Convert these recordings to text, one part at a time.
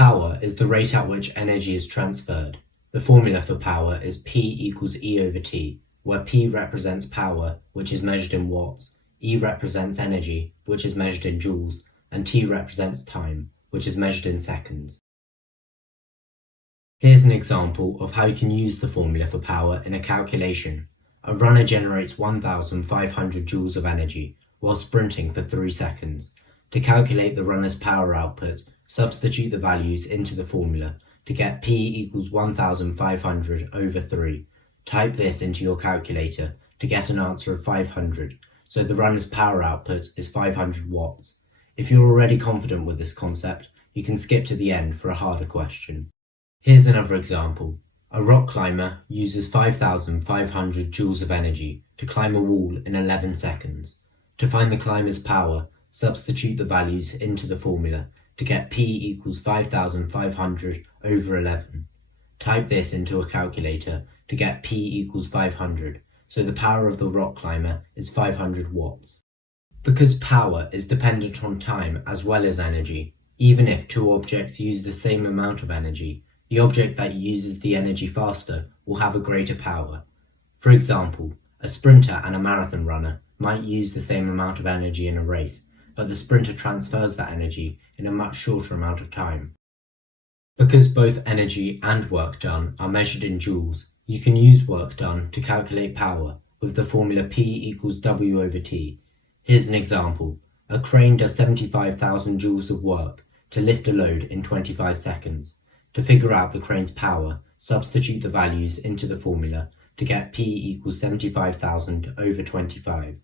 Power is the rate at which energy is transferred. The formula for power is P equals E over T, where P represents power, which is measured in watts, E represents energy, which is measured in joules, and T represents time, which is measured in seconds. Here's an example of how you can use the formula for power in a calculation. A runner generates 1,500 joules of energy while sprinting for 3 seconds. To calculate the runner's power output, substitute the values into the formula to get P equals 1,500 over 3. Type this into your calculator to get an answer of 500, so the runner's power output is 500 watts. If you're already confident with this concept, you can skip to the end for a harder question. Here's another example. A rock climber uses 5,500 joules of energy to climb a wall in 11 seconds. To find the climber's power, substitute the values into the formula to get P equals 5,500 over 11. Type this into a calculator to get P equals 500, so the power of the rock climber is 500 watts. Because power is dependent on time as well as energy, even if two objects use the same amount of energy, the object that uses the energy faster will have a greater power. For example, a sprinter and a marathon runner might use the same amount of energy in a race, but the sprinter transfers that energy in a much shorter amount of time. Because both energy and work done are measured in joules, you can use work done to calculate power with the formula P equals W over T. Here's an example. A crane does 75,000 joules of work to lift a load in 25 seconds. To figure out the crane's power, substitute the values into the formula to get P equals 75,000 over 25.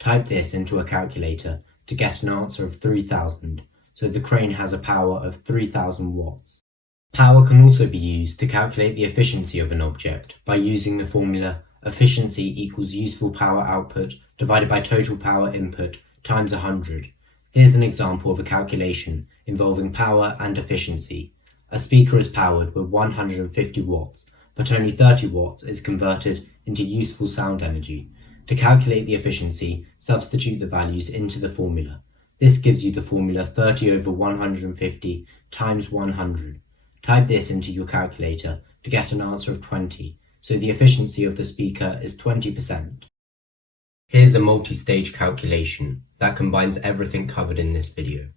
Type this into a calculator to get an answer of 3,000, so the crane has a power of 3,000 watts. Power can also be used to calculate the efficiency of an object by using the formula efficiency equals useful power output divided by total power input times 100. Here's an example of a calculation involving power and efficiency. A speaker is powered with 150 watts, but only 30 watts is converted into useful sound energy. To calculate the efficiency, substitute the values into the formula. This gives you the formula 30 over 150 times 100. Type this into your calculator to get an answer of 20, so the efficiency of the speaker is 20%. Here's a multi-stage calculation that combines everything covered in this video.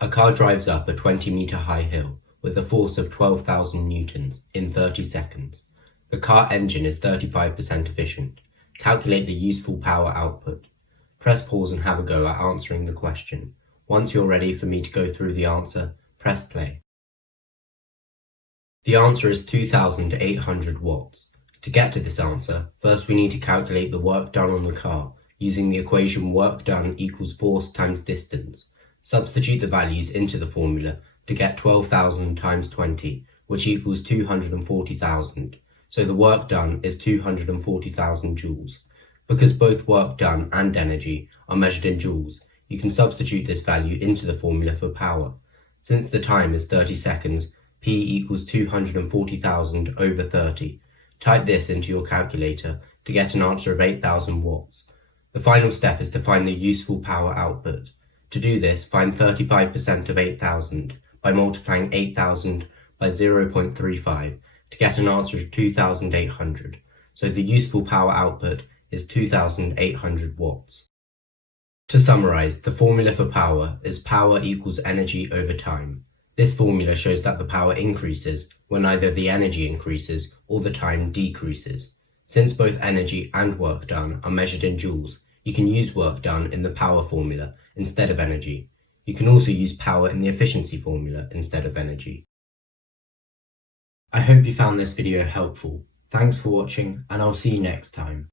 A car drives up a 20-meter high hill with a force of 12,000 newtons in 30 seconds. The car engine is 35% efficient. Calculate the useful power output. Press pause and have a go at answering the question. Once you're ready for me to go through the answer, press play. The answer is 2,800 watts. To get to this answer, first we need to calculate the work done on the car using the equation work done equals force times distance. Substitute the values into the formula to get 12,000 times 20, which equals 240,000. So the work done is 240,000 joules. Because both work done and energy are measured in joules, you can substitute this value into the formula for power. Since the time is 30 seconds, P equals 240,000 over 30. Type this into your calculator to get an answer of 8,000 watts. The final step is to find the useful power output. To do this, find 35% of 8,000 by multiplying 8,000 by 0.35 to get an answer of 2,800. So the useful power output is 2,800 watts. To summarize, the formula for power is power equals energy over time. This formula shows that the power increases when either the energy increases or the time decreases. Since both energy and work done are measured in joules, you can use work done in the power formula instead of energy. You can also use power in the efficiency formula instead of energy. I hope you found this video helpful. Thanks for watching, and I'll see you next time.